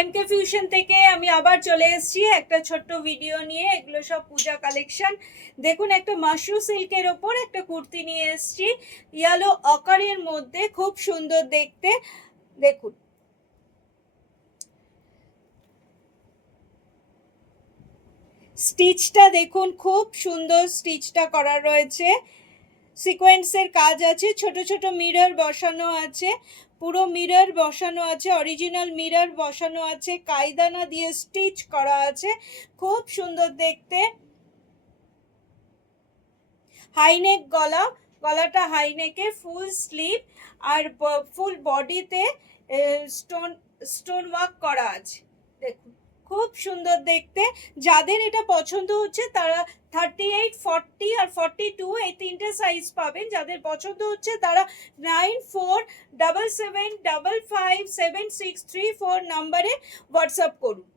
এমকে fusion থেকে আমি আবার চলে এসেছি একটা ছোট্ট ভিডিও নিয়ে। এগুলো সব পূজা কালেকশন। দেখুন, একটা মাশরু সিল্কের ওপর একটা কুর্তি নিয়ে এসেছি, ইয়েলো অকারের মধ্যে, খুব সুন্দর দেখতে। দেখুন, স্টিচটা দেখুন, খুব সুন্দর স্টিচটা করা রয়েছে, সিকোয়েন্সের কাজ আছে, ছোট ছোট মিরর বসানো আছে, পুরো মিরর বসানো আছে, অরিজিনাল মিরর বসানো আছে, কায়দানা দিয়ে স্টিচ করা আছে, খুব সুন্দর দেখতে। হাইনেক গলা, গলাটা হাইনেকে, ফুল স্লিভ, আর ফুল বডিতে স্টোন স্টোন ওয়ার্ক করা আছে। দেখুন, খুব সুন্দর দেখতে। যাদের এটা পছন্দ হচ্ছে তারা 38, 40 আর 42 এই তিনটে সাইজ পাবেন। যাদের পছন্দ হচ্ছে তারা 9477557634 নাম্বারে হোয়াটসঅ্যাপ করুন।